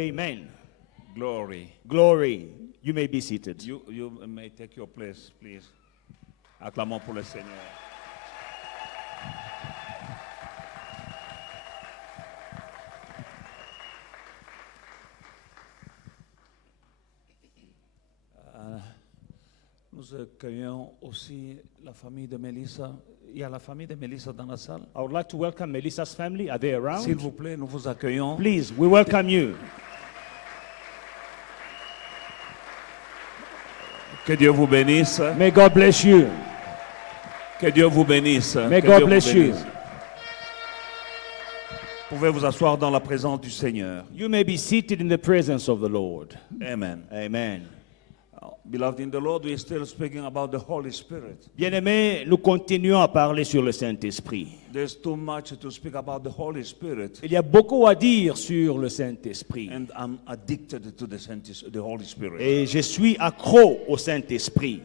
Amen. Glory. Glory. You may be seated. You may take your place, please. Acclamons pour le Seigneur. Nous accueillons aussi la famille de Mélissa. Il y a la famille de Mélissa dans la salle. I would like to welcome Melissa's family. Are they S'il around? vous plaît, nous vous accueillons. Please, we welcome you. Que Dieu vous bénisse. May God bless you. Que Dieu vous bénisse. May Que God Dieu vous bless you. bénisse. Vous pouvez vous asseoir dans la présence du Seigneur. You may be seated in the presence of the Lord. Amen. Amen. Beloved in the Lord, we are still speaking about the Holy Spirit. Bien-aimés, nous continuons à parler sur le Saint-Esprit. There's too much to speak about the Holy Spirit, Il y a beaucoup à dire sur le Saint-Esprit. and I'm addicted to the Holy Spirit. Et je suis accro au Saint-Esprit.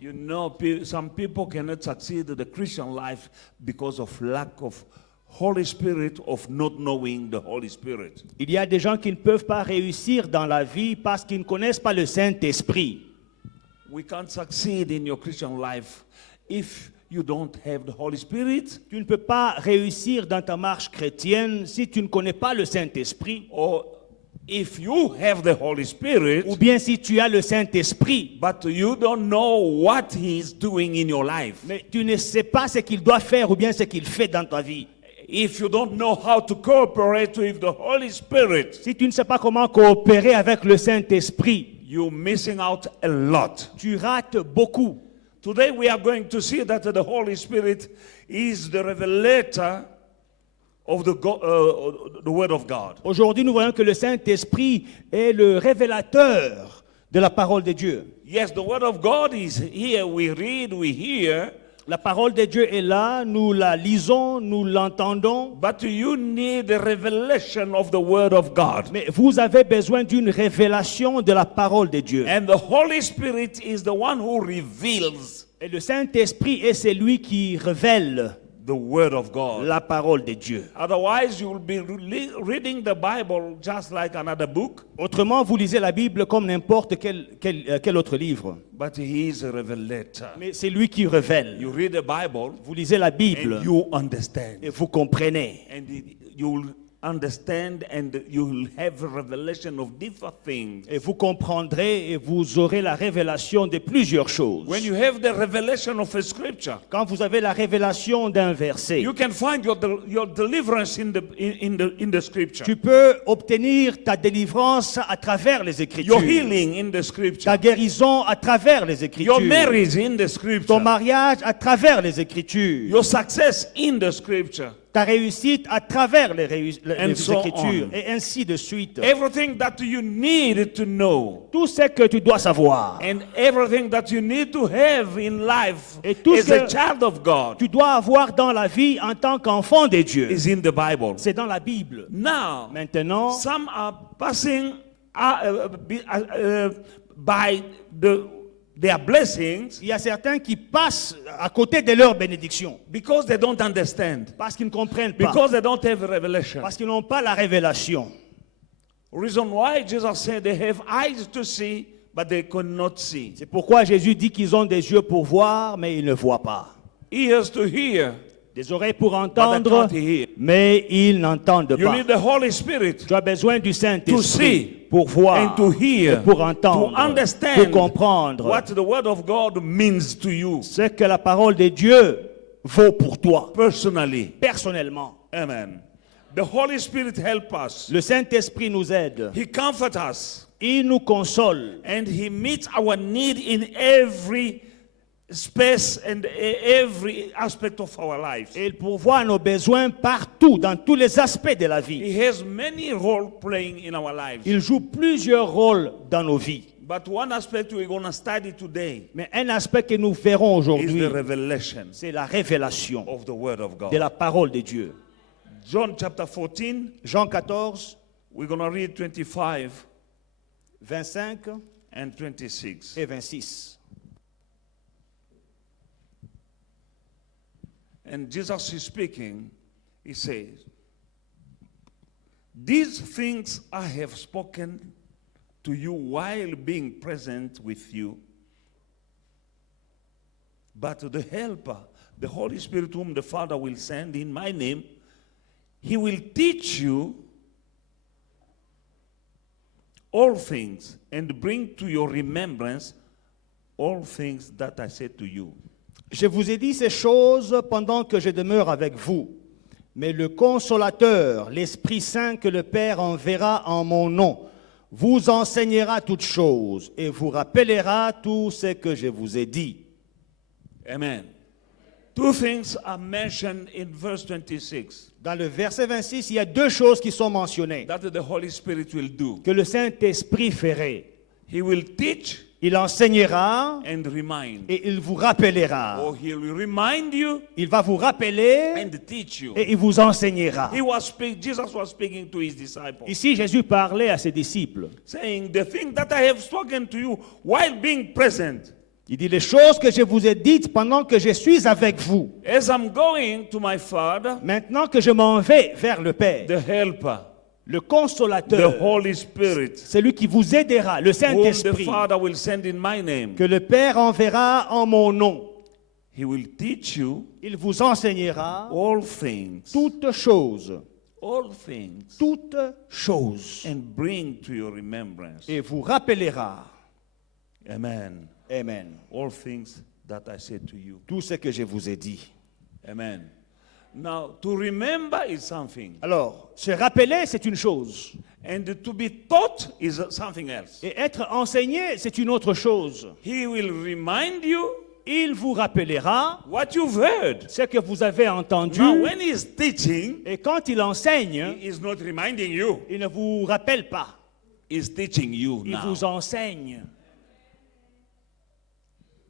You know, some people cannot succeed in the Christian life because of lack of Holy Spirit, of not knowing the Holy Spirit. Il y a des gens qui ne peuvent pas réussir dans la vie parce qu'ils ne connaissent pas le Saint-Esprit. We can't succeed in your Christian life if you don't have the Holy Spirit, Tu ne peux pas réussir dans ta marche chrétienne si tu ne connais pas le Saint-Esprit, or if you have the Holy Spirit, ou bien si tu as le Saint-Esprit, but you don't know what He's doing in your life. mais tu ne sais pas ce qu'il doit faire ou bien ce qu'il fait dans ta vie. If you don't know how to cooperate with the Holy Spirit, Si tu ne sais pas comment coopérer avec le Saint-Esprit, you're missing out a lot. tu rates beaucoup. Today we are going to see that the Holy Spirit is the revelator of the Word of God. Aujourd'hui, nous voyons que le Saint-Esprit est le révélateur de la parole de Dieu. Yes, the Word of God is here. We read, we hear, La parole de Dieu est là, nous la lisons, nous l'entendons, but you need a revelation of the Word of God. mais vous avez besoin d'une révélation de la parole de Dieu. And the Holy Spirit is the one who reveals Et le Saint-Esprit est celui qui révèle the Word of God. la parole de Dieu. Otherwise, you will be reading the Bible just like another book. Autrement, vous lisez la Bible comme n'importe quel autre livre. But He is a revelator. Mais c'est lui qui révèle. You read the Bible Vous lisez la Bible and you understand. et vous comprenez. And you will understand and you will have a revelation of different things. Et vous comprendrez et vous aurez la révélation de plusieurs choses. When you have the revelation of a scripture, Quand vous avez la révélation d'un verset, you can find your deliverance in the scripture. tu peux obtenir ta délivrance à travers les Écritures. Your healing in the scripture. Ta guérison à travers les Écritures. Your marriage in the Ton scripture. mariage à travers les Écritures. Your success in the scripture. Ta réussite à travers les And so Écritures. on. Et ainsi de suite. Everything that you need to know. Tout ce que tu dois savoir. And everything that you need to have in life Et tout as ce a que child of God Tu dois avoir dans la vie en tant qu'enfant de Dieu. is in the Bible. C'est dans la Bible. Now, Maintenant, some are passing by their blessings il y a certains qui passent à côté de leur bénédiction because they don't understand, parce qu'ils ne comprennent pas, because they don't have revelation. parce qu'ils n'ont pas la révélation. Reason why Jesus said they have eyes to see, but they could not see. C'est pourquoi Jésus dit qu'ils ont des yeux pour voir, mais ils ne voient pas. Ears to hear, Des oreilles pour but they entendre, can't hear. mais ils n'entendent You pas. need the Holy Spirit Tu as besoin du to Saint-Esprit see pour voir, and to hear, et pour to entendre, pour understand comprendre what the Word of God means to you ce que la parole de Dieu vaut pour toi, personally. personnellement. Amen. The Holy Spirit help us. Le Saint-Esprit nous aide. He comforts us. Il nous console. And He meets our need in every space and every aspect of our lives. Et il pourvoit nos besoins partout, dans tous les aspects de la vie. He has many roles playing in our lives. Il joue plusieurs rôles dans nos vies. But one aspect we're going to study today Mais un aspect que nous verrons is aujourd'hui, the revelation c'est la révélation of the Word of de God. la parole de Dieu. John chapter 14, Jean 14, we're going to read 25 25 and 26. et 26. And Jesus is speaking, He says, These things I have spoken to you while being present with you. But the Helper, the Holy Spirit, whom the Father will send in my name, he will teach you all things and bring to your remembrance all things that I said to you. Je vous ai dit ces choses pendant que je demeure avec vous. Mais le Consolateur, l'Esprit Saint que le Père enverra en mon nom, vous enseignera toutes choses et vous rappellera tout ce que je vous ai dit. Amen. Two things are mentioned in verse 26 Dans le verset 26, il y a deux choses qui sont mentionnées that the Holy Spirit will do. que le Saint-Esprit ferait. He will teach Il enseignera and remind. et il vous rappellera. Or he will remind you Il va vous rappeler and teach you. et il vous enseignera. Jesus was speaking to his disciples, Ici, Jésus parlait à ses disciples. saying, the thing that I have spoken to you while being present, Il dit les choses que je vous ai dites pendant que je suis avec vous. as I'm going to my Father, Maintenant que je m'en vais vers le Père, the Helper, le the Consolateur, Holy Spirit, celui qui vous aidera, le whom the Saint-Esprit, Father will send in my name, que le Père enverra en mon nom, he will teach you il vous enseignera all things, toutes choses, and bring to your remembrance. et vous rappellera, Amen. Amen, All things that I said to you. tout ce que je vous ai dit. Amen. Now, to remember is something, Alors, se rappeler, c'est une chose, and to be taught is something else. et être enseigné, c'est une autre chose. He will remind you Il vous rappellera what you've heard. ce que vous avez entendu, Now, when he is teaching, et quand il enseigne, he is not reminding you, il ne vous rappelle pas, he's teaching you il now. vous enseigne.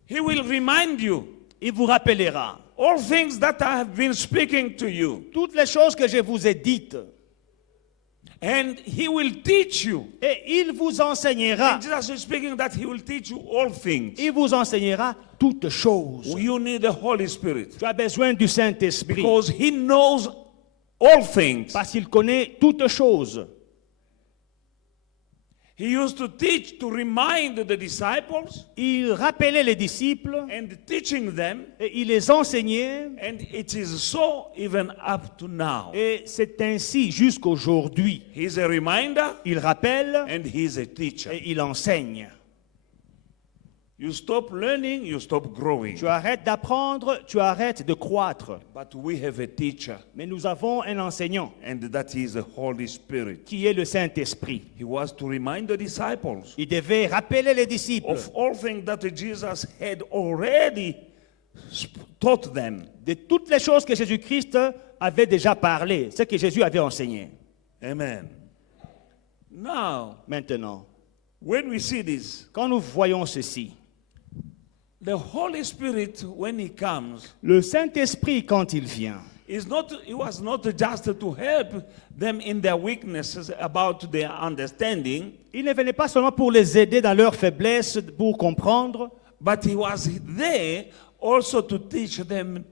He will remind you Il vous rappellera all things that I have been speaking to you, toutes les choses que je vous ai dites, and he will teach you. et il vous enseignera. And Jesus is speaking that he will teach you all things. Il vous enseignera toutes choses. You need the Holy Spirit Tu as besoin du Saint-Esprit because he knows all things. parce qu'il connaît toutes choses. He used to teach, to remind the disciples Il rappelait les disciples and teaching them, et il les enseignait, and it is so even up to now. et c'est ainsi jusqu'aujourd'hui. He's a reminder Il rappelle and he's a teacher. et il enseigne. You stop learning, you stop growing. Tu arrêtes d'apprendre, tu arrêtes de croître. But we have a teacher, Mais nous avons un enseignant and that is the Holy Spirit. qui est le Saint-Esprit. He was to remind the disciples Il devait rappeler les disciples of all things that Jesus had already taught them. de toutes les choses que Jésus-Christ avait déjà parlé, ce que Jésus avait enseigné. Amen. Now, Maintenant, when we see this, quand nous voyons ceci, the Holy Spirit, when he comes, le Saint-Esprit, quand il vient, he was not just to help them in their weaknesses about their understanding, il ne venait pas seulement pour les aider dans leur faiblesse, pour comprendre, but he was there also to teach them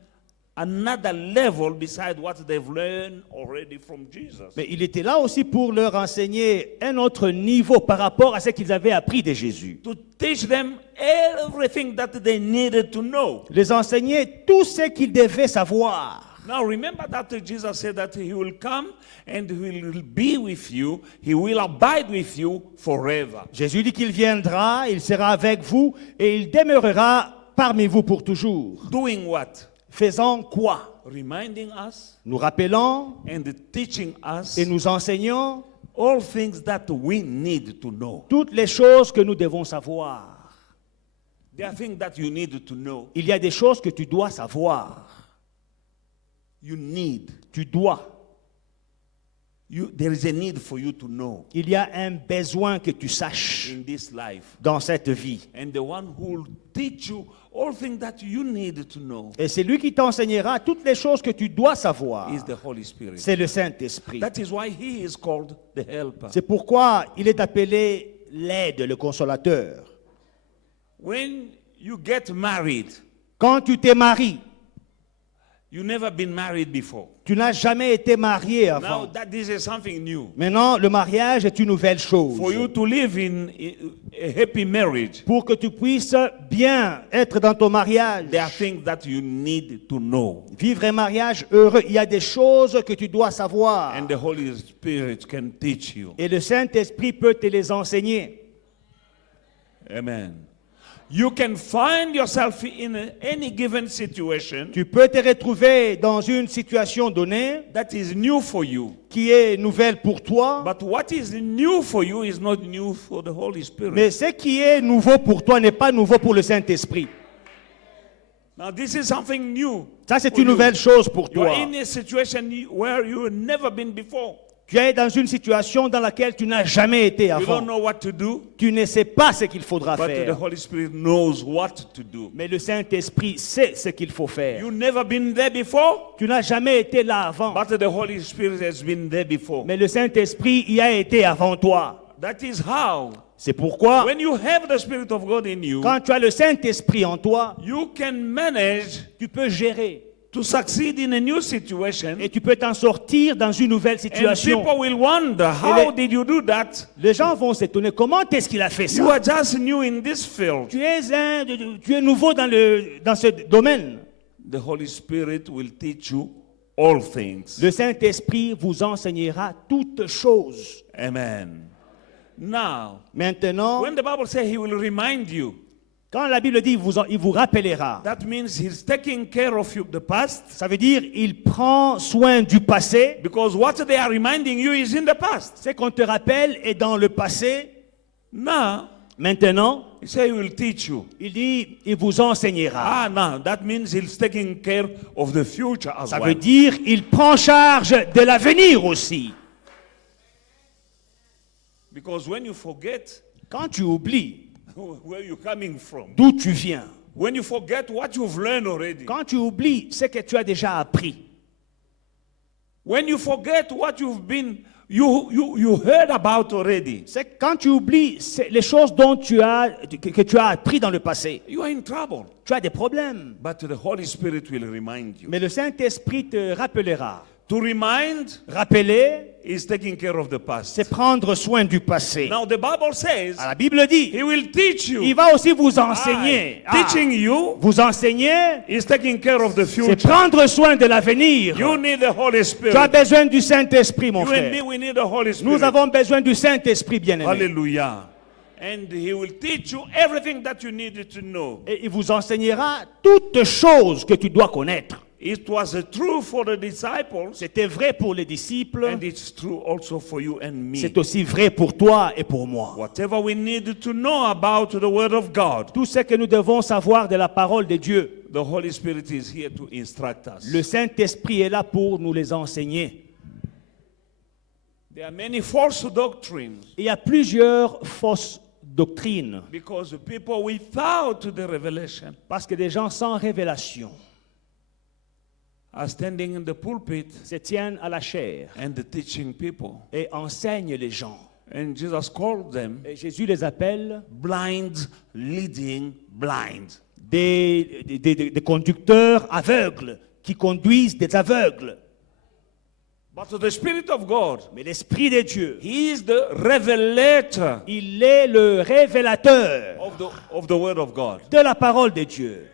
another level beside what they've learned already from Jesus. mais il était là aussi pour leur enseigner un autre niveau par rapport à ce qu'ils avaient appris de Jésus. To teach them everything that they needed to know. Les enseigner tout ce qu'ils devaient savoir. Now remember that Jesus said that he will come and he will be with you, he will abide with you forever. Jésus dit qu'il viendra, il sera avec vous et il demeurera parmi vous pour toujours. Doing what? Faisant quoi? Reminding us Nous rappelons and teaching us et nous enseignons all things that we need to know. toutes les choses que nous devons savoir. There are things that you need to know. Il y a des choses que tu dois savoir. You need. Tu dois. There is a need for you to know Il y a un besoin que tu saches in this life. dans cette vie. And the one who will teach you all things that you need to know Et c'est lui qui t'enseignera toutes les choses que tu dois savoir. is the Holy Spirit. C'est le Saint-Esprit. That is why he is called the helper. C'est pourquoi il est appelé l'aide, le consolateur. When you get married, Quand tu te maries, You never been married before. Tu n'as jamais été marié Now avant. that this is something new. Maintenant, le mariage est une nouvelle chose. For you to live in a happy marriage, Pour que tu puisses bien être dans ton mariage, there are things that you need to know. vivre un mariage heureux, il y a des choses que tu dois savoir. And the Holy Spirit can teach you. Et le Saint-Esprit peut te les enseigner. Amen. You can find yourself in any given situation Tu peux te retrouver dans une situation donnée that is new for you. qui est nouvelle pour toi. But what is new for you is not new for the Holy Spirit. Mais ce qui est nouveau pour toi n'est pas nouveau pour le Saint-Esprit. Now this is something new. Ça, c'est for une you. nouvelle chose pour You are toi. in a situation where you have never been before. Tu es dans une situation dans laquelle tu n'as jamais été You avant. don't know what to do, Tu ne sais pas ce qu'il faudra but the faire. Holy Spirit knows what to do. Mais le Saint-Esprit sait ce qu'il faut faire. You've never been there before, Tu n'as jamais été là avant. but the Holy Spirit has been there before. Mais le Saint-Esprit y a été avant toi. That is how, C'est pourquoi, when you have the Spirit of God in you, quand tu as le Saint-Esprit en toi, you can manage tu peux gérer. to succeed in a new situation. Et tu peux t'en sortir dans une nouvelle And situation. people will wonder, how did you do that? Les gens vont s'étonner. Comment est-ce qu'il a fait You ça? are just new in this field. Tu es nouveau dans ce domaine. The Holy Spirit will teach you all things. Le Saint-Esprit vous enseignera toutes choses. Amen. Now, Maintenant, when the Bible says he will remind you, quand la Bible dit il vous rappellera, that means he's taking care of you the past, ça veut dire il prend soin du passé. because what they are reminding you is in the past. Ce qu'on te rappelle est dans le passé. Now, Maintenant, he says he will teach you. il dit il vous enseignera. Ah, now, that means he's taking care of the future as Ça well. veut dire il prend charge de l'avenir aussi. Because when you forget Quand tu oublies where you're coming from, d'où tu viens, when you forget what you've learned already, quand tu oublies ce que tu as déjà appris, when you forget what you've been, you heard about already, c'est quand tu oublies les choses dont que tu as appris dans le passé, you are in trouble. tu as des problèmes. But the Holy Spirit will remind you. Mais le Saint-Esprit te rappellera. To remind Rappeler, is taking care of the past. c'est prendre soin du passé. Now the Bible says La Bible dit, he will teach you. il va aussi vous enseigner. Teaching you Vous enseigner, is taking care of the c'est future. prendre soin de l'avenir. You need the Holy Tu as Spirit. besoin du Saint-Esprit, mon You and me, frère. we need the Holy Spirit. Nous avons besoin du Saint-Esprit, bien-aimé. Hallelujah. And he will teach you everything that you needed to know. Et il vous enseignera toutes choses que tu dois connaître. It was true for the disciples, C'était vrai pour les disciples. and it's true also for you and me. C'est aussi vrai pour toi et pour moi. Whatever we need to know about the Word of God, Tout ce que nous devons savoir de la parole de Dieu, the Holy Spirit is here to instruct us. le Saint-Esprit est là pour nous les enseigner. There are many false doctrines Il y a plusieurs fausses doctrines because the people without the revelation parce que des gens sans révélation are standing in the pulpit se tiennent à la chair and teaching people. et enseignent les gens. And Jesus called them Et Jésus les appelle blind leading blind. des conducteurs aveugles qui conduisent des aveugles. But the Spirit of God, Mais l'Esprit de Dieu, He is the revelator il est le révélateur of the Word of God. de la parole de Dieu.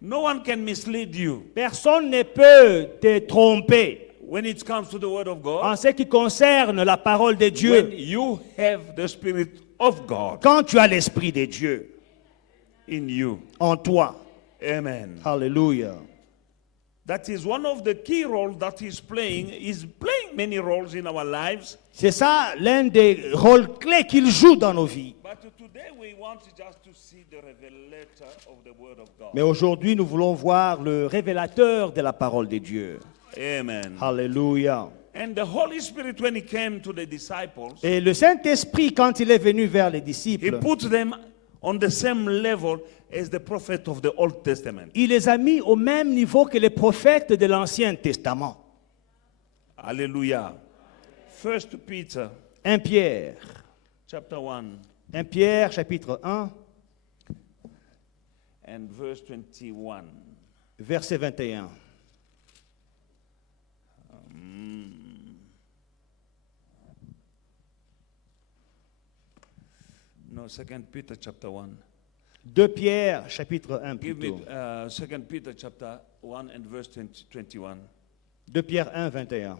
No one can mislead you Personne ne peut te tromper when it comes to the Word of God. en ce qui concerne la parole de When Dieu. you have the Spirit of God Quand tu as l'Esprit de Dieu in you. en toi. Amen. Alléluia. That is one of the key roles that He's playing. He's playing many roles in our lives. C'est ça l'un des rôles clés qu'il joue dans nos vies. But today we want just to see the revelator of the Word of God. Mais aujourd'hui, nous voulons voir le révélateur de la parole de Dieu. Amen. Alléluia. And the Holy Spirit, when He came to the disciples, Et le Saint-Esprit, quand il est venu vers les He disciples, put them on the same level as the prophet of the Old Testament. il les a mis au même niveau que les prophètes de l'Ancien Testament. Hallelujah. 1 Peter 1 Pierre, chapter 1 1 Pierre chapitre 1, and verse 21. verset 21. No, 2 Peter chapter 1. 2 Pierre, chapitre 1 Give me plutôt. 2 Peter chapter 1 and verse 21. 2 Pierre 1, 21.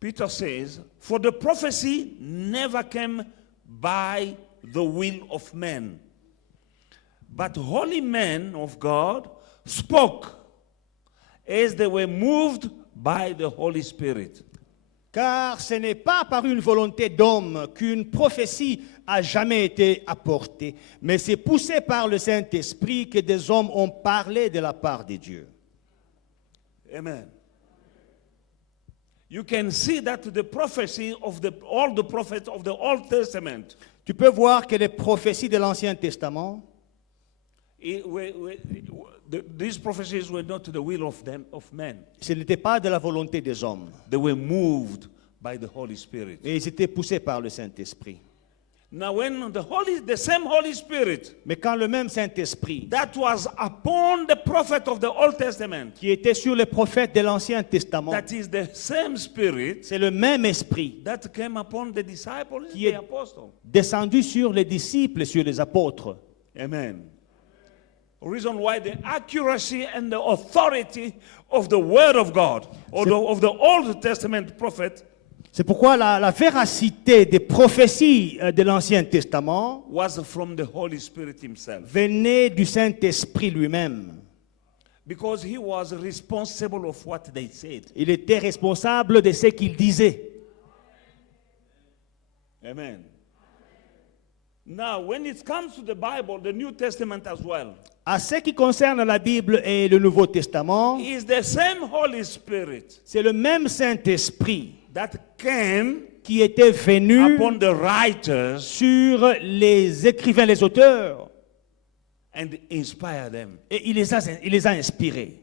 Peter says, "For the prophecy never came by the will of man, but holy men of God spoke as they were moved by the Holy Spirit." Car ce n'est pas par une volonté d'homme qu'une prophétie a jamais été apportée, mais c'est poussé par le Saint-Esprit que des hommes ont parlé de la part de Dieu. Amen. You can see that the prophecy of all the prophets of the Old Testament, Tu peux voir que les prophéties de l'Ancien Testament, these prophecies were not the will of men. ce n'était pas de la volonté des hommes, They were moved by the Holy Spirit. mais ils étaient poussés par le Saint-Esprit. Now, when the same Holy Spirit Mais quand le même Saint-Esprit, that was upon the prophet of the Old Testament, qui était sur les prophètes de l'Ancien Testament, that is the same Spirit c'est le même esprit that came upon the disciples, Qui est- the apostles. descendu sur les disciples, sur les apôtres. Amen. Reason why the accuracy and the authority of the Word of God, or of the Old Testament prophet, C'est pourquoi la véracité des prophéties de l'Ancien Testament was from the Holy Spirit himself. venait du Saint-Esprit lui-même. Because he was responsible of what they said. Il était responsable de ce qu'il disait. Amen. Now, when it comes to the Bible, the New Testament as well, À ce qui concerne la Bible et le Nouveau Testament, is the same Holy Spirit c'est le même Saint-Esprit that came qui était venu upon the writers sur les écrivains, les auteurs, and inspired them et il les a inspirés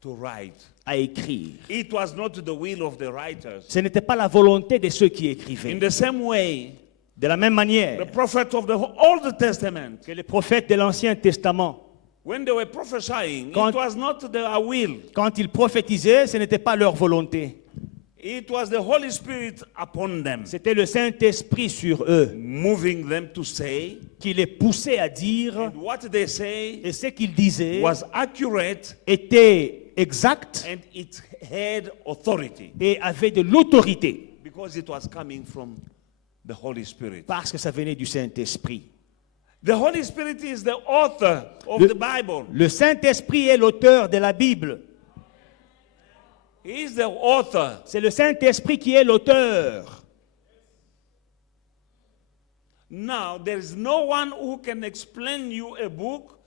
to write. à écrire. It was not the will of the writers. Ce n'était pas la volonté de ceux qui In écrivaient. the same way, De la même manière the prophets of the Old Testament, que les prophètes de l'Ancien Testament, when they were prophesying, Quand- it was not their will. quand ils prophétisaient, ce n'était pas leur volonté. It was the Holy Spirit upon them, C'était le Saint-Esprit sur eux moving them to say, qui les poussait à dire, and what they say et ce qu'ils disaient was accurate était exact and it had authority et avait de l'autorité because it was coming from the Holy Spirit. parce que ça venait du Saint-Esprit. The Holy Spirit is the author of Le- the Bible. Le Saint-Esprit est l'auteur de la Bible. He is the author. C'est le Saint-Esprit qui est l'auteur. Now, there is no one who can explain you a book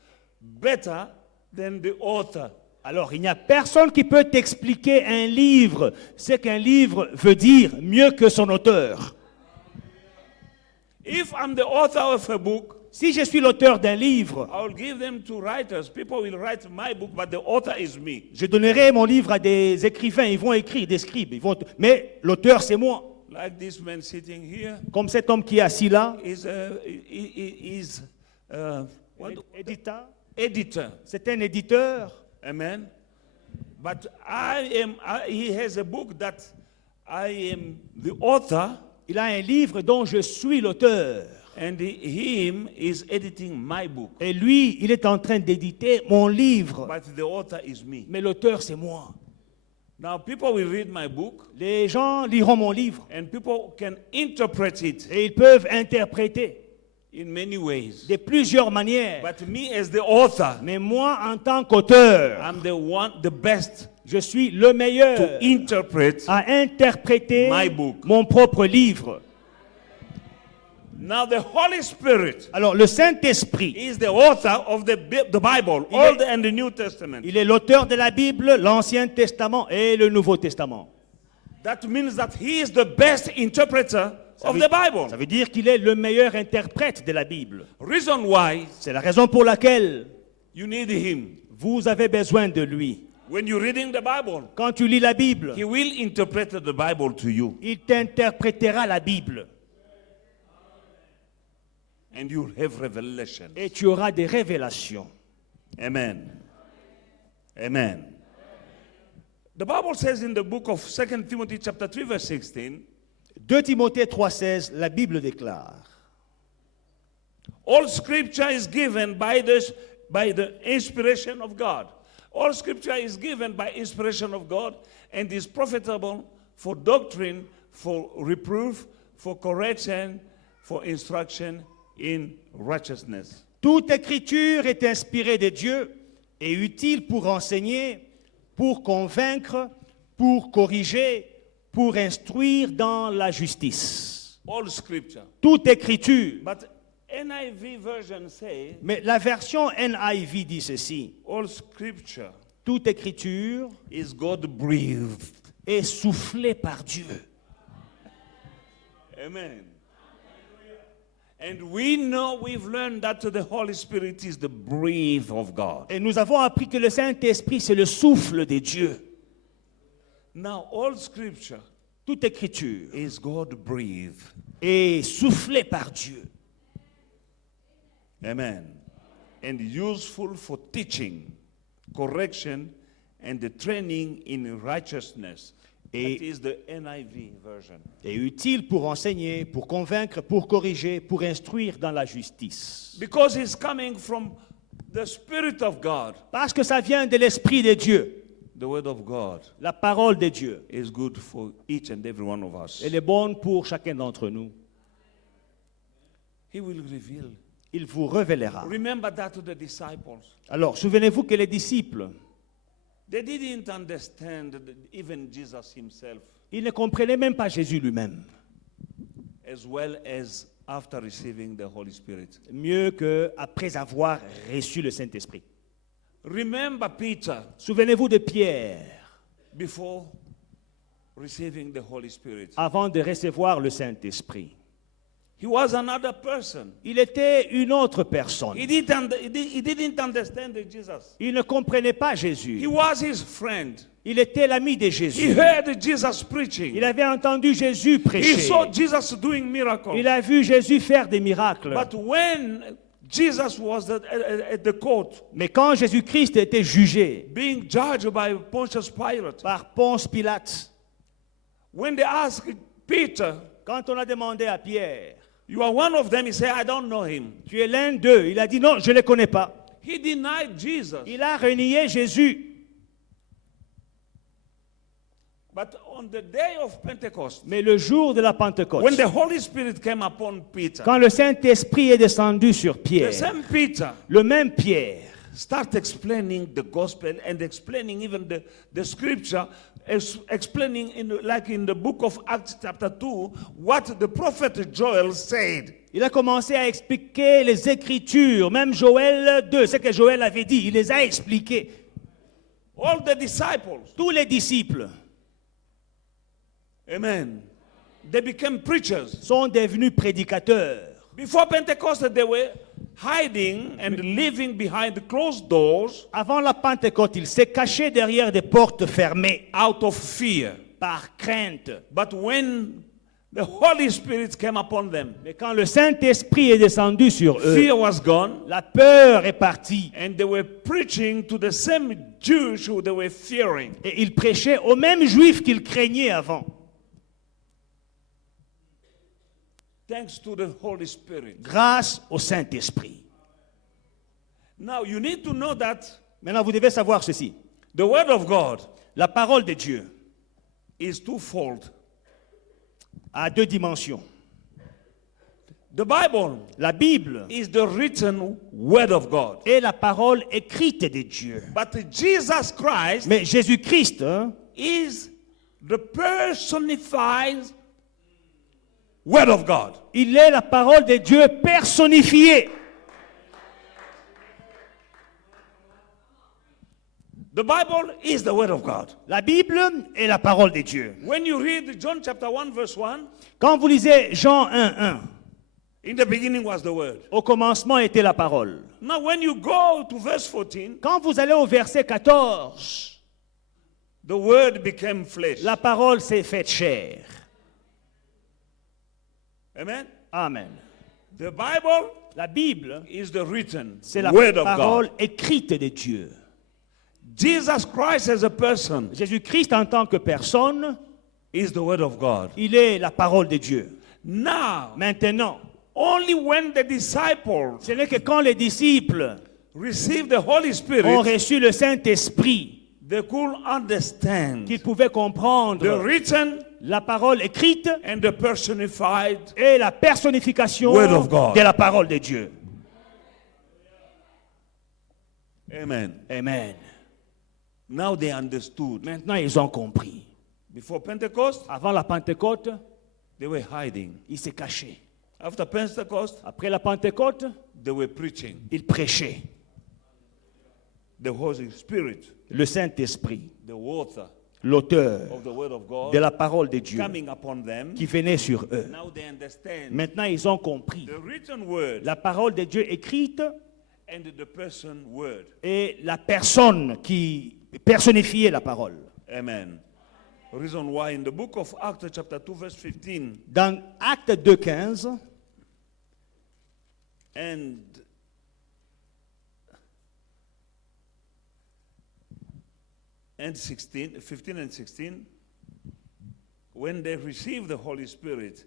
better than the author. Alors, il n'y a personne qui peut t'expliquer un livre, ce qu'un livre veut dire, mieux que son auteur. If I'm the author of a book, Si je suis l'auteur d'un livre, I will give them to writers. People will write my book, but the author is me. je donnerai mon livre à des écrivains, ils vont écrire, des scribes, mais l'auteur c'est moi. Like this man sitting here Comme cet homme qui est assis là, is what? éditeur. Editor. C'est un éditeur. Amen. But he has a book that I am the author, Il a un livre dont je suis l'auteur. and him is editing my book. Et lui, il est en train d'éditer mon livre. But the author is me. Mais l'auteur, c'est moi. Now people will read my book, Les gens liront mon livre and people can interpret it et ils peuvent interpréter in many ways. de plusieurs manières. But me as the author, Mais moi, en tant qu'auteur, I'm the best je suis le meilleur to interpret. à interpréter My book. mon propre livre. Now the Holy Spirit Alors, le Saint-Esprit, is the author of the Bible, Old and the New Testament. il est l'auteur de la Bible, l'Ancien Testament et le Nouveau Testament. That means that he is the best interpreter of the Bible. Ça veut dire qu'il est le meilleur interprète de la Bible. Reason why C'est la raison pour laquelle you need him. vous avez besoin de lui. When you're reading the Bible, Quand tu lis la Bible, He will interpret the Bible to you. il t'interprétera la Bible. And you'll have revelation. Et tu auras des révélations. Amen. Amen. The Bible says in the book of 2 Timothy chapter 3 verse 16, 2 Timothée 3,16, la Bible déclare: all scripture is given by the inspiration of God. All scripture is given by inspiration of God and is profitable for doctrine, for reproof, for correction, for instruction in righteousness. Toute écriture est inspirée de Dieu et utile pour enseigner, pour convaincre, pour corriger, pour instruire dans la justice. All scripture. Toute écriture. But NIV version says, Mais la version NIV dit ceci: all scripture toute écriture is God breathed. est soufflée par Dieu. Amen. And we know, we've learned that the Holy Spirit is the breath of God. Et nous avons appris que le Saint-Esprit, c'est le souffle de Dieu. Now, all scripture Toute écriture is God breathed. est soufflée par Dieu. Amen. And useful for teaching, correction, and the training in righteousness. That is the NIV version. Et utile pour enseigner, pour convaincre, pour corriger, pour instruire dans la justice. Because it's coming from the Spirit of God. Parce que ça vient de l'Esprit de Dieu. The Word of God La parole de Dieu. is good for each and every one of us. Elle est bonne pour chacun d'entre nous. He will reveal. Il vous révélera. Remember that to the disciples. Alors, souvenez-vous que les disciples, They didn't understand even Jesus himself, ils ne comprenaient même pas Jésus lui-même. as well as after receiving the Holy Spirit. Mieux qu'après avoir reçu le Saint-Esprit. Remember Peter Souvenez-vous de Pierre, before receiving the Holy Spirit. avant de recevoir le Saint-Esprit. He was another person. Il était une autre personne. He didn't understand Jesus. Il ne comprenait pas He Jésus. was his friend. Il était l'ami de He Jésus. heard Jesus preaching. Il avait entendu Jésus He prêcher. saw Jesus doing miracles. Il a vu Jésus faire des miracles. But when Jesus was at the court, Mais quand Jésus-Christ était jugé being judged by Pontius Pilate, par Ponce Pilate, when they asked Peter, quand on a demandé à Pierre, you are one of them, he said, I don't know him. tu es l'un d'eux, il a dit non, je ne les connais pas. He denied Jesus. Il a renié Jésus. But on the day of Pentecost, Mais le jour de la Pentecôte, when the Holy Spirit came upon Peter, quand le Saint-Esprit est descendu sur the Pierre, same Peter le même Pierre start explaining the gospel and explaining even the scripture, explaining like in the book of Acts chapter 2, what the prophet Joel said. il a commencé à expliquer les Écritures, même Joël 2, ce que Joël avait dit, il les a expliqués. All the disciples, Tous les disciples amen, they became preachers. sont devenus prédicateurs. Before Pentecost, they were hiding and living behind closed doors Avant la Pentecôte, ils se cachaient derrière des portes fermées out of fear. par crainte. But when the Holy Spirit came upon them, Mais quand le Saint-Esprit est descendu sur eux, fear was gone, la peur est partie. and they were preaching to the same Jews who they were fearing. Et ils prêchaient aux mêmes Juifs qu'ils craignaient avant. Thanks to the Holy Spirit. Grâce au Saint-Esprit. Now you need to know that Maintenant, vous devez savoir ceci. the Word of God La parole de Dieu is twofold. a deux dimensions. The Bible La Bible is the written Word of God. est la parole écrite de Dieu. But Jesus Christ Mais Jésus-Christ is the personified Word of God. il est la parole de Dieu personnifiée. The Bible is the Word of God. La Bible est la parole de Dieu. When you read John chapter 1 verse 1, Quand vous lisez Jean 1:1, in the beginning was the Word. au commencement était la parole. Now when you go to verse 14, Quand vous allez au verset 14, The word became flesh. La parole s'est faite chair. Amen. Amen. The Bible La Bible, is the written c'est la word of parole God. écrite de Dieu. Jesus Christ as a person Jésus-Christ en tant que personne, is the word of God. il est la parole de Dieu. Now, Maintenant, only when the disciples ce n'est que quand les disciples received the Holy ont Spirit, reçu le Saint-Esprit they could understand qu'ils pouvaient the comprendre written la parole écrite and the personified et la personnification Word of God. de la parole de Dieu. Amen. Amen. Now they understood. Maintenant, ils ont compris. Before Pentecost, Avant la Pentecôte, they were hiding. ils se cachaient. After Pentecost, Après la Pentecôte, they were preaching. ils prêchaient. The Holy Spirit, Le Saint-Esprit, the author l'auteur of the Word of God, de la parole de Dieu, coming upon them. qui venait sur eux. Now they understand Maintenant, ils ont compris the written word la parole de Dieu écrite and the person word. et la personne qui personnifiait la parole. Amen. Reason why in the book of Acts chapter 2 verse 15 Dans Acte 2:15 and and 16, 15 and 16, when they received the Holy Spirit,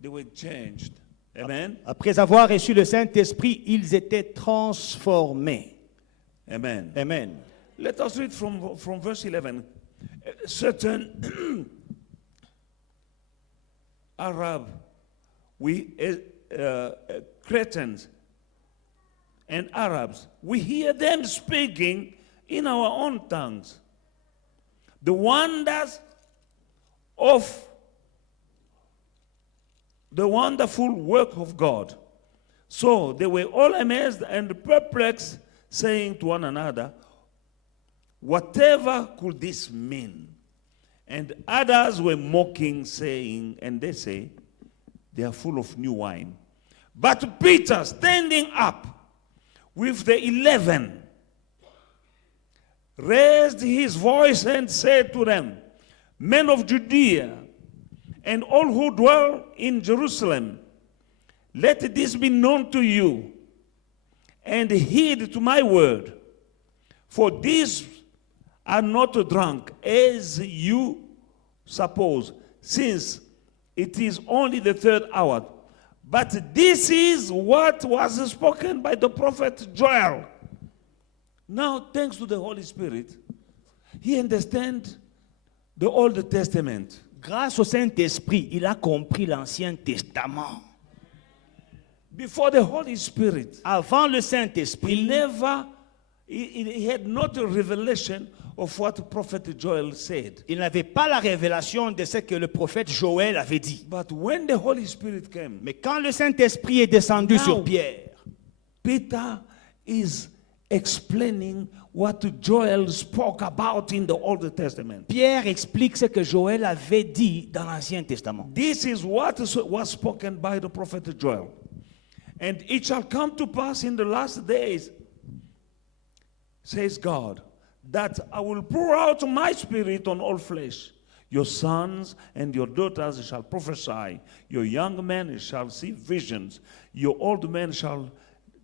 they were changed. Amen. après avoir reçu le Saint-Esprit, ils étaient transformés. Amen. Amen. Let us read from verse 11. Certain Arab, Cretans and Arabs, we hear them speaking in our own tongues the wonders of the wonderful work of God. So they were all amazed and perplexed, saying to one another, whatever could this mean? And others were mocking, saying, and they say, they are full of new wine. But Peter, standing up with the 11, raised his voice and said to them, men of Judea, and all who dwell in Jerusalem, let this be known to you, and heed to my word. For these are not drunk, as you suppose, since it is only the third hour. But this is what was spoken by the prophet Joel. Now, thanks to the Holy Spirit, he understands the Old Testament. Grâce au Saint-Esprit, il a compris l'Ancien Testament. Before the Holy Spirit, Avant le Saint-Esprit, he had not a revelation of what prophet Joel said. il n'avait pas la révélation de ce que le prophète Joël avait dit. But when the Holy Spirit came, Mais quand le Saint-Esprit est descendu Now, sur Pierre, Peter is explaining what Joel spoke about in the Old Testament. Pierre explique ce que Joël avait dit dans l'Ancien Testament. This is what was spoken by the prophet Joel. And it shall come to pass in the last days, says God, that I will pour out my spirit on all flesh. Your sons and your daughters shall prophesy. Your young men shall see visions. Your old men shall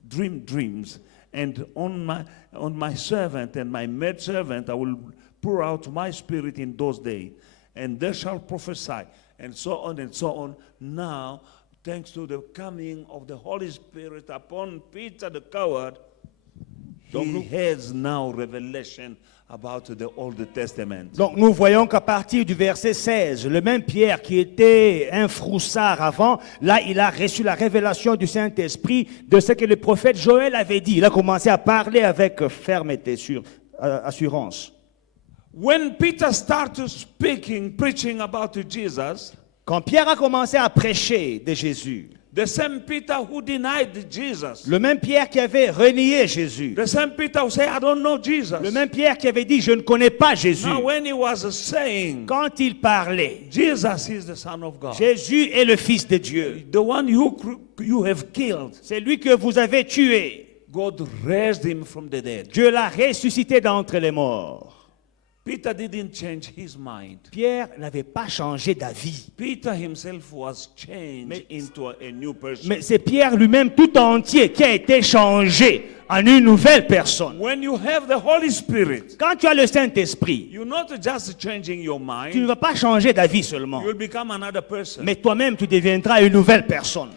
dream dreams. And on my servant and my maidservant I will pour out my spirit in those days. And they shall prophesy. And so on and so on. Now, thanks to the coming of the Holy Spirit upon Peter the coward, he has now revelation about the Old Testament. Donc nous voyons qu'à partir du verset 16, le même Pierre qui était un froussard avant, là il a reçu la révélation du Saint-Esprit de ce que le prophète Joël avait dit. Il a commencé à parler avec fermeté, assurance. When Peter started preaching about Jesus, Quand Pierre a commencé à prêcher de Jésus, the same Peter who denied Jesus, le même Pierre qui avait renié Jésus, the same Peter who said, I don't know Jesus. le même Pierre qui avait dit, je ne connais pas Jésus. Now when he was saying, Quand il parlait, Jesus is the Son of God, Jésus est le Fils de Dieu. the one you have killed, C'est lui que vous avez tué. God raised him from the dead. Dieu l'a ressuscité d'entre les morts. Peter didn't change his mind. Pierre n'avait pas changé d'avis. Peter himself was changed into a new person. Mais c'est Pierre lui-même tout entier qui a été changé en une nouvelle personne. When you have the Holy Spirit, Quand tu as le Saint-Esprit, you're not just changing your tu ne mind, vas pas changer d'avis seulement, you'll become another person. mais toi-même tu deviendras une nouvelle personne.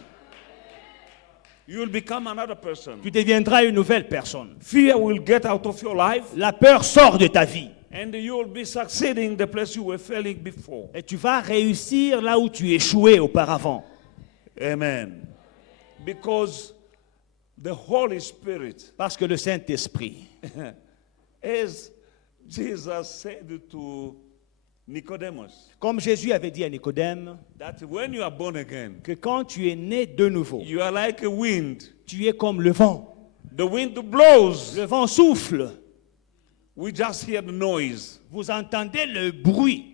You'll become another person. Tu deviendras une nouvelle personne. Fear will get out of your life, La peur sort de ta vie and you will be succeeding the place you were failing before. et tu vas réussir là où tu échouais auparavant. Amen. Because the Holy Spirit, Parce que le Saint-Esprit, as Jesus said to Nicodemus, comme Jésus avait dit à Nicodème, that when you are born again, que quand tu es né de nouveau, you are like a wind. tu es comme le vent. The wind blows. Le vent souffle. We just hear the noise. Vous entendez le bruit,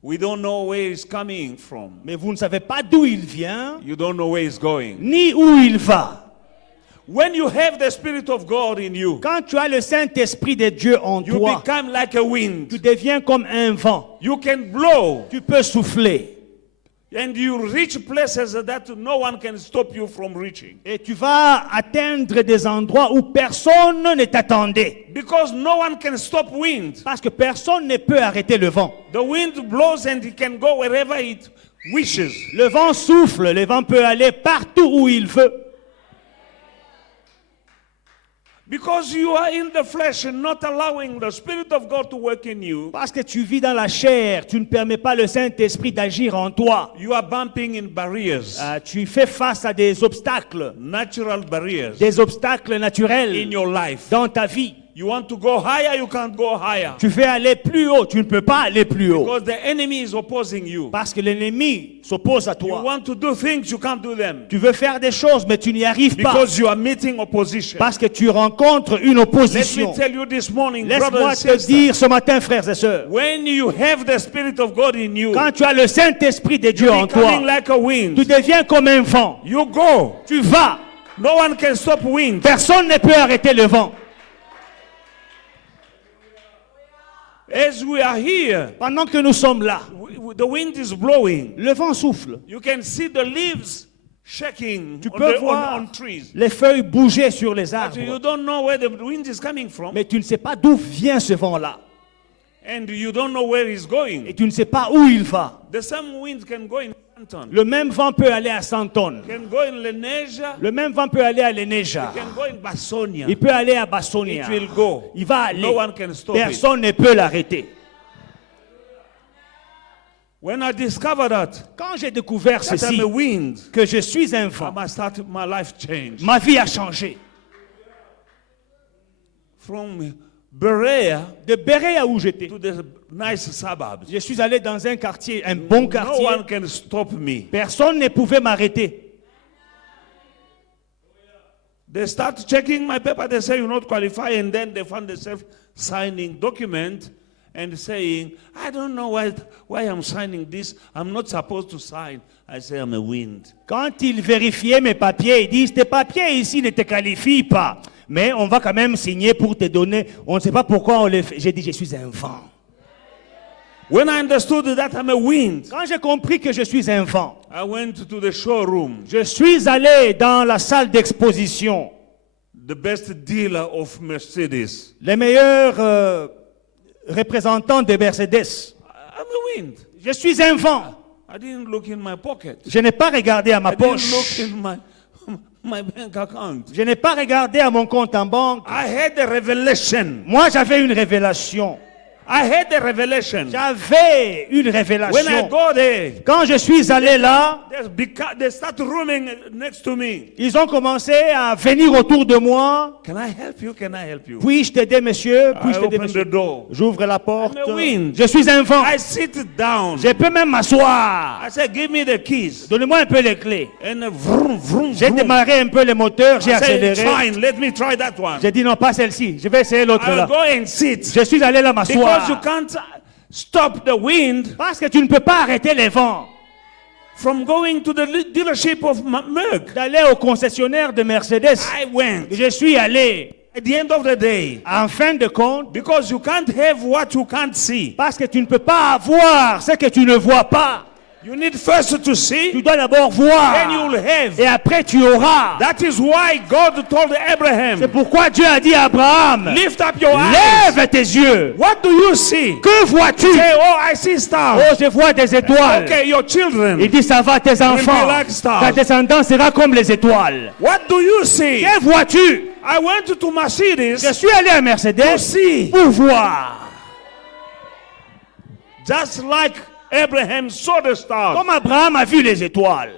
We don't know where it's coming from. mais vous ne savez pas d'où il vient, You don't know where it's going. ni où il va. When you have the Spirit of God in you, Quand tu as le Saint-Esprit de Dieu en you toi, become like a wind. tu deviens comme un vent. You can blow, Tu peux souffler. and you reach places that no one can stop you from reaching. Et tu vas atteindre des endroits où personne ne t'attendait. Because no one can stop wind. Parce que personne ne peut arrêter le vent. The wind blows and it can go wherever it wishes. Le vent souffle, le vent peut aller partout où il veut. Because you are in the flesh and not allowing the Spirit of God to work in you, Parce que tu vis dans la chair, tu ne permets pas le Saint-Esprit d'agir en toi. you are bumping in barriers, Tu fais face à des obstacles natural barriers naturels in your life. dans ta vie. You want to go higher, you can't go higher. Tu veux aller plus haut, tu ne peux pas aller plus haut. Because the enemy is opposing you. Parce que l'ennemi s'oppose à You toi. want to do things, you can't do them. Tu veux faire des choses, mais tu n'y arrives pas. Because you are meeting opposition. Parce que tu rencontres une Let opposition. me tell you this morning, Laisse-moi brothers and te sisters, dire ce matin, frères et sœurs, when you have the Spirit of God in you, quand tu as le Saint-Esprit de Dieu en toi, becoming like a tu wind, deviens comme un vent. you go. Tu vas. No one can stop wind. Personne ne peut arrêter le vent. As we are here, Pendant que nous sommes là, the wind is blowing. le vent souffle. You can see the leaves shaking Tu on, peux the, voir on trees. les feuilles bouger sur les But you arbres. don't know where the wind is coming from, Mais tu ne sais pas d'où vient ce vent-là. and you don't know where it's going. Et tu ne sais pas où il va. The same wind can go in Anton, Le même vent peut aller à 100 tonnes. can go in Leneja, Le même vent peut aller à Leneja. can go in Bassonia. Il peut aller à It Bassonia. will go. Il va aller. No one can stop it. Personne ne peut l'arrêter. When I discovered that Quand j'ai découvert I'm ceci, a wind, que je suis un I vent, must start my life change. ma vie a changé. From Berea De Bérea où j'étais, to the nice suburbs. je suis allé dans un quartier, un bon No quartier. one can stop me. Personne ne pouvait m'arrêter. They start checking my paper. They say you're not qualified, and then they find themselves signing document and saying, "I don't know why I'm signing this. I'm not supposed to sign." I say, "I'm a wind." Quand ils vérifiaient mes papiers, ils disent, tes papiers ici ne te qualifient pas. Mais on va quand même signer pour te donner. On ne sait pas pourquoi on le fait. J'ai dit, je suis un vent. When I understood that I'm a wind, Quand j'ai compris que je suis un vent, I went to the showroom, je suis allé dans la salle d'exposition. the best dealer of Mercedes. Les meilleurs représentants de Mercedes. I'm a wind. Je suis un vent. I didn't look in my pocket. Je n'ai pas regardé à ma I didn't poche. look in my bank account. Je n'ai pas regardé à mon compte en banque. I had a revelation. Moi, j'avais une révélation. I had a revelation. J'avais une When I révélation. go there, Quand je suis allé là, they start rooming next to me. ils ont commencé à venir autour de moi. Can I help you? Can I help you? Puis-je t'aider, monsieur? I Puis-je t'aider, open the monsieur? door. J'ouvre la porte. I'm a wind. Je suis un vent. I sit down. Je peux même m'asseoir. I say, give me the keys. Donnez-moi un peu les clés. And vroom, vroom, J'ai vroom. démarré un peu le moteur, j'ai I say, accéléré. fine, let me try that one. J'ai dit non, pas celle-ci. Je vais essayer l'autre I'll là. go and sit. Je suis allé là Because you m'asseoir. can't stop the wind Parce que tu ne peux pas arrêter les vents from going to the dealership of Merck. D'aller au concessionnaire de Mercedes. I went. Je suis allé. At the end of the day, En fin de compte, because you can't have what you can't see. parce que tu ne peux pas avoir ce que tu ne vois pas. You need first to Tu see, dois d'abord voir. then you will have. Et après tu auras. That is why God told C'est Abraham, pourquoi Dieu a dit à Abraham, lift up your eyes. lève tes yeux. What do you see? Que vois-tu? Say, oh, I see stars. Oh, je vois des étoiles. Okay, your children. Il dit, ça va, tes enfants. like stars. Ta descendance sera comme les étoiles. What do you see? Que vois-tu? I went to Mercedes Je suis allé à to Mercedes see. pour voir. Just like Abraham saw the stars. Comme Abraham a vu les étoiles.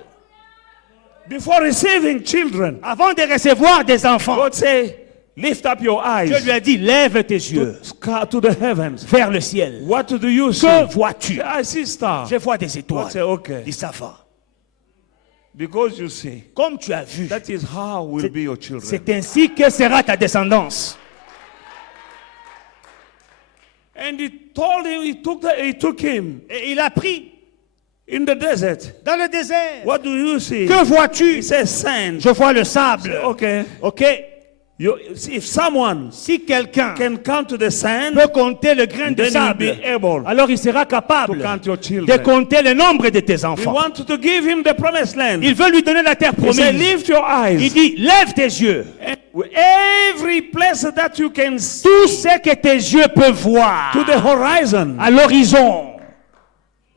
Before receiving children, Avant de recevoir des enfants, God say, lift up your Dieu eyes lui a dit, lève tes yeux to the heavens. vers le ciel. What do you see? Que vois-tu? I see stars. Je vois des God say, étoiles. okay. Il dit, ça va. Because you see, Comme tu as vu, that is how will be your children. c'est ainsi que sera ta descendance. And he told him, he took him Et il a pris in the desert. dans le désert. What do you see? Que vois-tu? He says sand. Je vois le sable. Okay. Ok? If someone Si quelqu'un can count the sand, peut compter le grain de then he'll sable, be able alors il sera to capable count your de children. compter le nombre de tes We enfants. want to give him the promised land. Il veut lui donner la terre He said, promise. lift your Il eyes. dit, lève tes yeux. Every place that you can see Tout ce que tes yeux peuvent voir to the horizon. à l'horizon.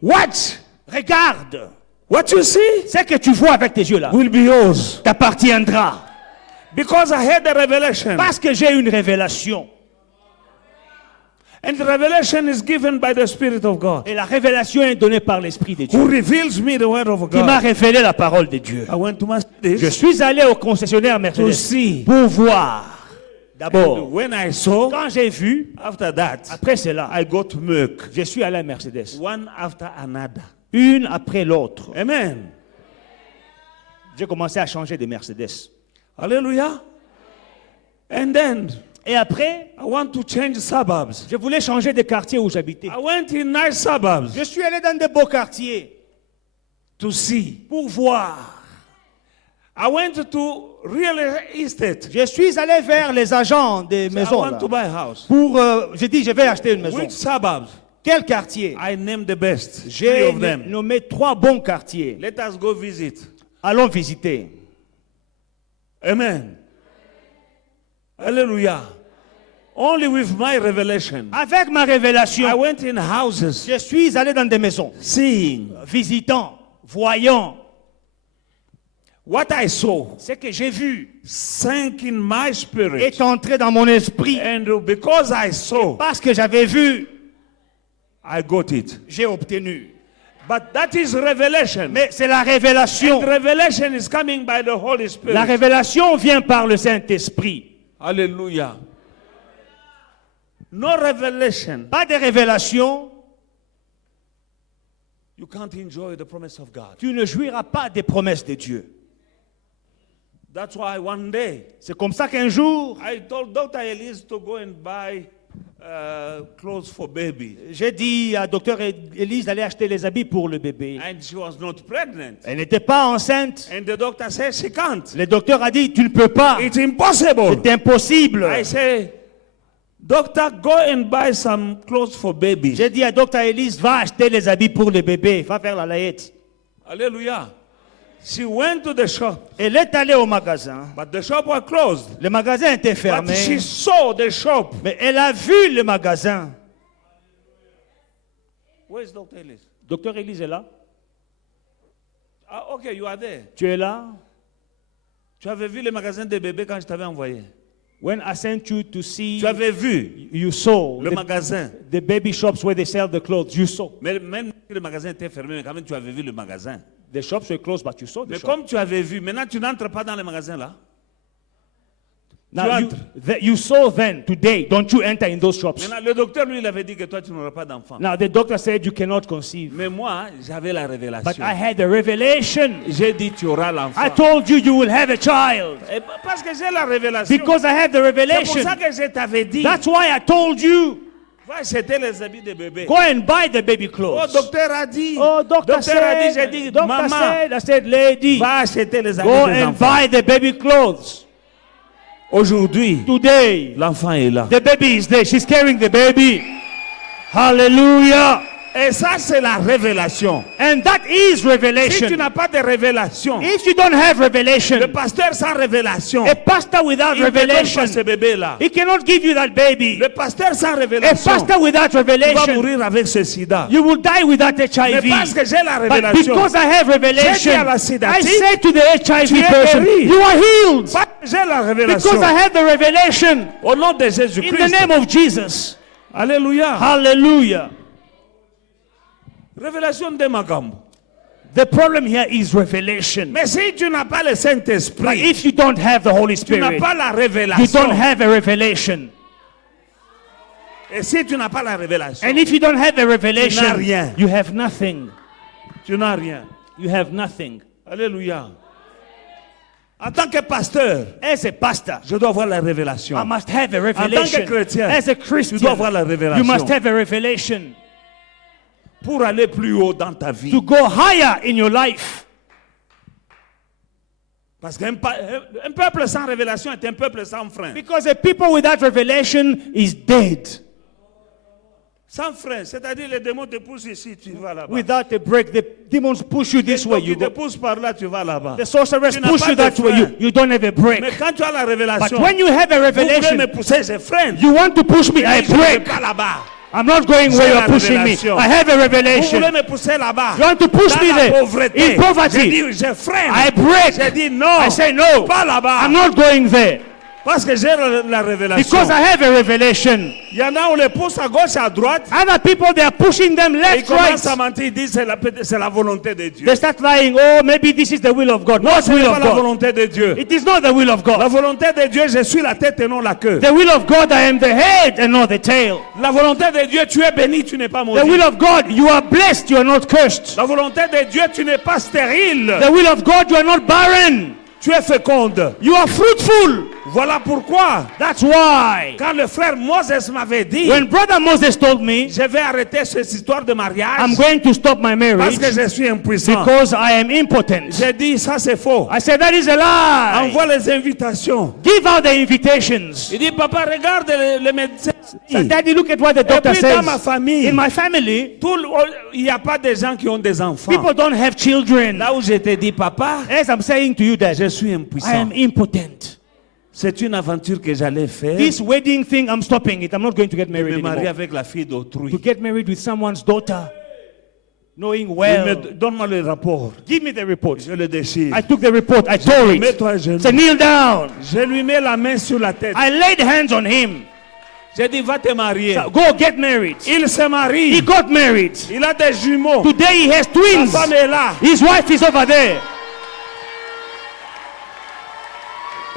Watch. Regarde. What you see Ce que tu vois avec tes yeux là will be yours. t'appartiendra. Because I had the revelation. Parce que j'ai une révélation. And the revelation is given by the Spirit of God, Et la révélation est donnée par l'Esprit de who Dieu, reveals me the word of qui m'a God. révélé la parole de Dieu. I went to Je Mercedes suis allé au concessionnaire to Mercedes see. pour voir. D'abord, When I saw, quand j'ai vu, after that, après cela, I got to Merck. je suis allé à Mercedes. One after another. Une après l'autre. Amen. J'ai commencé à changer de Mercedes. Hallelujah. And then Et après, I want to change suburbs. je voulais changer de quartier où j'habitais. I went in nice suburbs Je suis allé dans de beaux quartiers to see. pour voir. I went to real estate. Je suis allé vers les agents des I maisons want là, to buy a house. pour, je dis, je vais acheter une maison. Which suburbs? Quel quartier? I named the best. Three J'ai of them. nommé 3 bons quartiers. Let us go visit. Allons visiter. Amen. Hallelujah. Only with my revelation. Avec ma I révélation, went in houses, je suis allé dans des maisons, seeing visitant, voyant. what I saw Ce que j'ai vu sank in my spirit. est entré dans mon esprit. And because I saw, Parce que j'avais vu, I got it. j'ai obtenu. But that is revelation. Mais c'est la révélation. And revelation is coming by the Holy Spirit. La révélation vient par le Saint-Esprit. Hallelujah. No revelation. Pas de révélation, You can't enjoy the promise of God. tu ne jouiras pas des promesses de Dieu. That's why one day C'est comme ça qu'un jour, I told Dr. Elise to go and buy clothes for baby. j'ai dit à Dr. Elise d'aller acheter les habits pour le bébé. And she was not pregnant. Elle n'était pas enceinte. And the doctor said she can't. Le docteur a dit, tu ne peux pas. It's impossible. C'est impossible. I say, doctor, go and buy some clothes for baby. J'ai dit à Dr. Elise, va acheter les habits pour le bébé. Va faire la layette. Hallelujah. She went to the shop, Elle est allée au magasin. but the shop was closed. Le magasin était But fermé. she saw the shop. Mais elle a vu le magasin. Where is Dr. Elise? Docteur Elise est là. Ah, okay, you are there. Tu es là. Tu avais vu le magasin des bébés quand je t'avais envoyé. When I sent you to see, Tu avais vu you saw le magasin. the baby shops where they sell the clothes. You saw. Mais même si le magasin était fermé, mais quand même tu avais vu le magasin. The shops were closed, but you saw the Mais shop. comme tu avais vu, maintenant tu n'entres pas dans le magasin là. Now, tu you, entres. you saw then, today, don't you enter in those shops. Maintenant, le docteur, lui, il avait dit que toi, tu n'auras pas d'enfant. Now, the doctor said you cannot conceive. Mais moi, j'avais la But révélation. I had the revelation. J'ai dit, tu auras l'enfant. I told you you will have a child. Et parce que j'ai la révélation. Because I have the C'est pour revelation. ça que je t'avais dit. That's why I told you. Va acheter les habits de bébé. Go and buy the baby Oh, clothes. docteur a dit. Oh, doctor a dit, j'ai said, dit, doctor maman, said, I said, lady, va acheter les habits go des and enfants. buy the baby clothes. Aujourd'hui, Today, l'enfant est là. the baby is there. She's carrying the baby. Hallelujah. Et ça, c'est la révélation. And that is Si tu revelation. n'as pas de révélation, If you don't have le revelation, pasteur sans révélation, a pastor without il ne te donne pas revelation, ce bébé-là. he cannot give you that baby. Le pasteur sans A révélation, pastor without tu vas revelation, mourir avec ce sida. you will die without Mais parce HIV. que j'ai la But révélation, because I have revelation, J'ai dit à la Sidatique, I say to the tu HIV es person, guéri. you are healed. parce que j'ai la révélation, Because I have the revelation au nom de in the Jésus-Christ. name of Jesus. Alléluia. Hallelujah. Révélation de Magambo. The problem here is revelation. Mais si tu n'as pas le But Saint-Esprit, if you don't have the Holy tu n'as Spirit, pas la you révélation. don't have a revelation. Et si tu n'as pas la révélation, And if you don't have a Tu n'as revelation, rien. you have nothing. tu n'as rien. You have nothing. Alléluia. En tant que pasteur, As a pastor, je dois avoir la révélation. I must have a En tant que revelation. chrétien, As a tu Christian, dois avoir la you révélation must have a revelation pour aller plus haut dans ta vie. to go higher in your life. Parce qu'un un peuple sans révélation est un peuple sans frein. Because a people without revelation is dead. Sans frein, c'est-à-dire les démons te poussent ici, tu vas là-bas. Without a break, the demons push you this way, Donc, you ils te go. poussent par là, tu vas là-bas. The sorcerers Tu n'as push pas you de that way, frein. you don't have a break. Mais quand tu as la But révélation, when you have a vous voulez revelation, me pousser, je freine. you want to push me, I Je ne vais break. pas là-bas. I'm not going J'ai where la you're pushing me. révélation. I have a Vous revelation. voulez me pousser là-bas. You want to push Dans me la there pauvreté. in poverty. Je dis, je freine. I break. Je dis non. I say no. Pas là-bas. I'm not going there Parce que j'ai la révélation. because I have a revelation. Il y en a, on les pousse à gauche, à droite. Other people, they are pushing them Et ils left, commencent à right. mentir. Ils disent c'est la volonté de Dieu. They start lying. Oh, maybe this is the will of God. Not Ce the n'est will pas of la God. volonté de Dieu. It is not the will of La God. volonté de Dieu, je suis la tête et non la queue. The will of God, I am the head and not the tail. La volonté de Dieu, tu es béni, tu n'es pas The maudit. will of God, you are blessed, you are not cursed. La volonté de Dieu, tu n'es pas stérile. The will of God, you are not barren. Tu es féconde. You are fruitful. Voilà pourquoi, That's why. quand le frère Moses m'avait dit, When Brother Moses told me, je vais arrêter cette histoire de mariage I'm going to stop my parce marriage que je suis impuissant. because I am impotent. J'ai dit, ça c'est faux. I said, that is a lie. Envoie les invitations. Give out the invitations. Il dit, papa, regarde le médecin. So, Daddy, look at what the doctor puis dans says. ma famille, In my family, il n'y a pas de gens qui ont des enfants. people don't have children. Là où je te dis, papa, As I'm saying to you, Dad, je suis I impuissant. am impotent. C'est une aventure que j'allais faire. This wedding thing, I'm stopping it. I'm not going to get Me married marier anymore. avec la fille d'autrui. To get married with someone's daughter, knowing Mais well. donne-moi le rapport. Give me the report. Je le déchire. I took the report. I tore it. Mets-toi à genoux. Say, kneel down. Je lui mets la main sur la tête. I laid hands on him. J'ai dit, va te marier. So, go get married. Il se He marie. got married. Il a des jumeaux. Today he has Sa twins. femme est là. His wife is over there.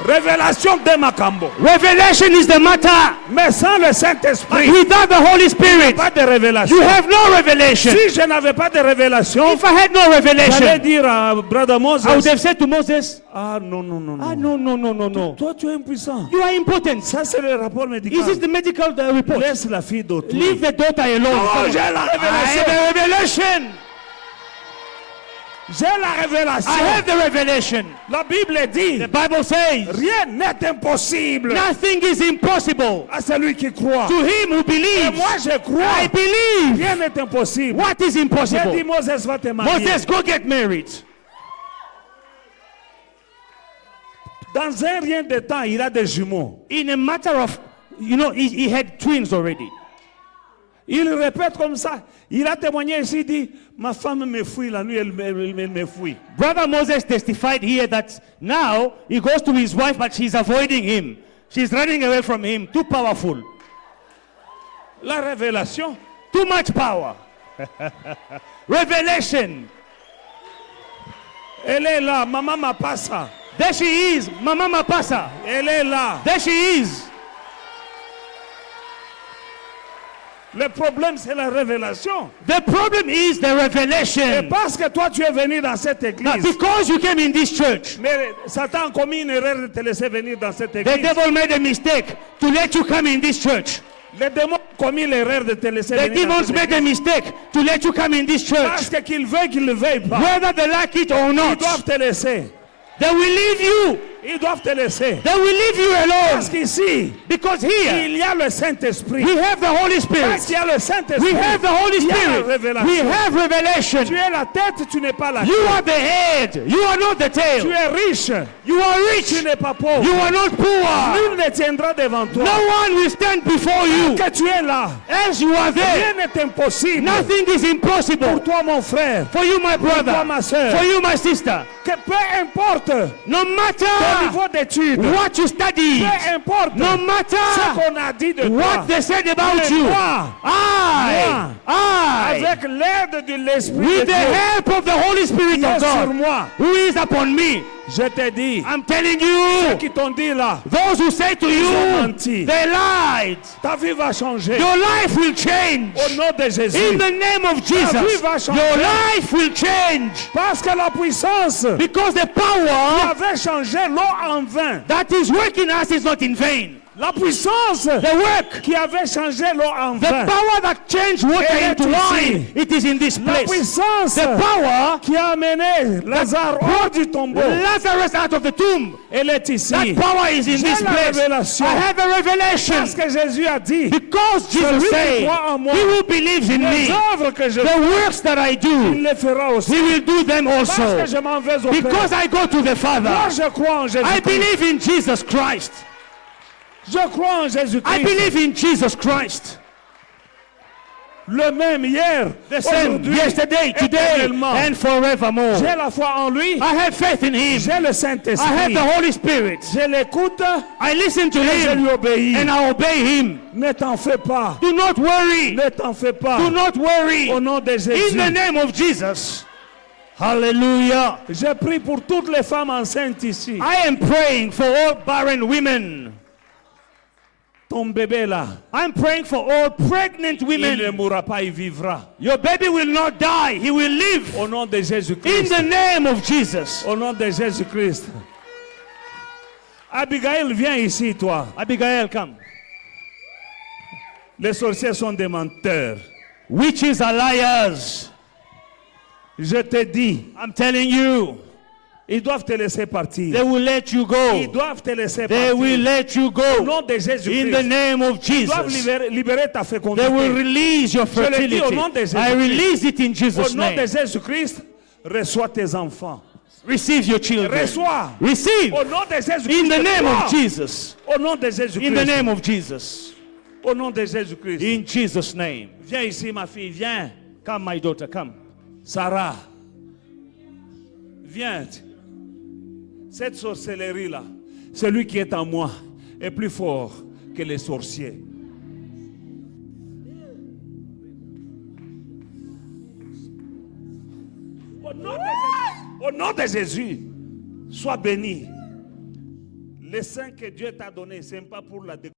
Révélation de Makambo. Revelation is the matter. Mais sans le But Saint-Esprit, without the Holy Spirit, pas de révélation. you have no revelation. Si je n'avais pas de révélation, If I had no j'allais revelation, dire à Brother Moses, I would have said to Moses, ah non, non, non, ah, non. no. Toi, tu es impuissant. You are impotent. Ça, c'est le rapport médical. This is the medical report. Laisse la fille d'autrui. Leave the daughter alone. Oh, Come on. j'ai la I révélation. have a revelation. J'ai la révélation. I have the revelation. La Bible dit, The Bible says, rien n'est impossible nothing is impossible à celui qui croit. to him who Et believes. moi, je crois. I believe. Rien n'est impossible. What is J'ai dit, impossible? Moses va te marier. Moses, go get married. Dans un rien de temps, il a des jumeaux. In a matter of, he had twins already. Il répète comme ça. Il a témoigné ici, il dit, ma femme me fuit la nuit, elle me fuit. Brother Moses testified here that now he goes to his wife, but she's avoiding him. She's running away from him. Too powerful. La révélation. Too much power. Revelation. Elle est là, maman m'a pas ça. There she is. Mama Mapasa. Elle est là. There she is. Le problème, c'est la révélation. The problem is the Et revelation. parce que toi, tu es venu dans cette Now, église, because you came in this church, mais Satan a commis une erreur de te laisser venir dans cette the église. devil made a mistake to let you come in this church. Les démons ont commis l'erreur de te laisser The venir dans demons cette made a église. mistake to let you come in this Parce church. qu'ils veulent qu'ils ne veuillent pas. Whether they like it or Ils not, doivent te laisser. they will leave you. Ils doivent te laisser. They will leave you alone. Parce qu'ici, Because here, il y a le Saint-Esprit. we have the Holy Parce Spirit. qu'il y a le Saint-Esprit. We have the Holy Il y a la Spirit. révélation. We have revelation. Tu es la tête, tu n'es pas la You queue. are the head. You are not the Tu tail. es riche, You are tu rich. n'es pas pauvre. You are not poor. Nul ne tiendra devant toi. No one will stand before you. Que tu es là. As you are there, Rien n'est impossible. nothing is impossible. Pour toi, mon frère. For you, my Pour toi, brother. ma soeur. For you, my sister. Que peu importe No ton matter niveau d'études. what you study, Peu importe no ce matter qu'on a dit de toi. what they said about Mais you, moi, I, avec l'aide de l'Esprit de with the Dieu help of the Holy Spirit qui est of sur God, moi, who is upon me, je te dis, I'm telling ceux you, qui t'ont dit là, those who say to ont you, menti. they lied. Ta vie va changer. Your life will change. Au nom de Jésus. In the name of vie Jesus, va changer. your life will change. Parce que la puissance Because the qui power avait changé l'eau en vin. that is working us is not in vain. La puissance The work, qui avait changé l'eau en the vin. power that changed water Elle est into ici. wine, it is in this La place. puissance The power qui a amené Lazare hors du tombeau. Lazarus out of the tomb. Elle est ici. That power is in J'ai this la place. révélation. I have a revelation. Parce que Jésus a dit, Because Jesus Celui qui said, croit en moi, he who believes in les me, œuvres que je the fais, works that I il do, les fera aussi. he will do them Parce que also. je m'en vais au Because Père. I go to the Moi, Father. je crois en I Jésus-Christ. believe in Jesus Christ. Je crois en I Jésus-Christ. believe in Jesus Christ. Le même hier, The same aujourd'hui, yesterday, today, éternellement. and forevermore. J'ai la foi en lui. I have faith in him. J'ai le I have Saint-Esprit. the Holy Spirit. Je l'écoute I listen to et je lui him obéis. and I obey him. Ne t'en fais pas. Do not worry. Ne t'en fais pas. Do not worry. Au nom de In Jésus. the name of Jesus. Hallelujah. Je prie pour toutes les femmes enceintes ici. I am praying for all barren women. Ton bébé là, I'm praying for all pregnant il ne women. mourra pas, il vivra. Your baby will not die. He will live. Au nom de In Jésus-Christ. the name of Jesus. Au nom de Jésus-Christ. Abigail, viens ici, toi. Abigail, come. Les sorciers sont des menteurs. Witches are liars. Je te dis, I'm telling you. ils doivent te laisser partir. They will let you Ils go. doivent te laisser They will partir. let you Au go. nom de In the Jésus-Christ. name of Ils doivent Jesus. libérer ta They will fécondité. release your Je le dis au fertility. nom de I Jésus-Christ. release it in Au Jesus' nom de name. Jésus-Christ, reçois tes enfants. Receive your children. Reçois. Receive. Au nom de Jésus-Christ. In the name of reçois. Jesus. Au nom de In the Jésus-Christ. name of Jesus. Au nom de Jésus-Christ. In Jesus' name. Viens ici, ma fille, viens. Come, my daughter, come. Sarah, viens. Cette sorcellerie-là, celui qui est en moi est plus fort que les sorciers. Au nom de Jésus, sois béni. Le sein que Dieu t'a donné, ce n'est pas pour la découverte.